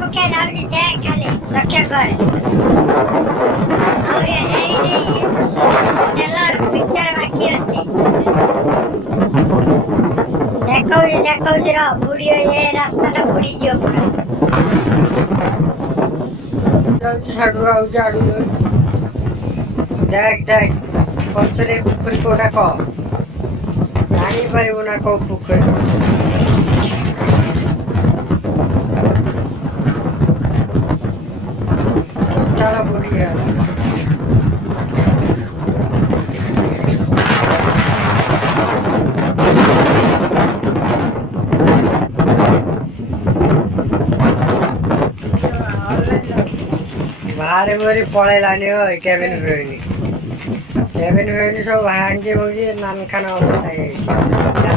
ପକେଇ ଯାଉଛି ଦେଖ ଖାଲି ଲକ୍ଷ୍ୟ କରେ ଆହୁରି ହେଇନି ଟେଲର ପିକ୍ଚର ବାକି ଅଛି ଦେଖଉଛି ର ବୁଢୀ ଏ ରାସ୍ତାଟା ବୁଡିଯିବ ପୁରା ଯାଉଛି ସାଡୁ ଆଉଛି ଆଡୁ ଦେଖ ପଛରେ ପୋଖରୀ କୋଉଟା କହ ଜାଣିପାରିବୁ ନା କୋଉ ପୋଖରୀ ଟୋଟାଲ ବୁଡିଗଲା ବାହାରେ ବୋରି ପଳେଇଲାନି କେବିନ ଫେବିନ ସବୁ ଭାଙ୍ଗି ଭୁଙ୍ଗି ନାନଖାନ ଅବସ୍ଥା ହେଇଯାଇଛି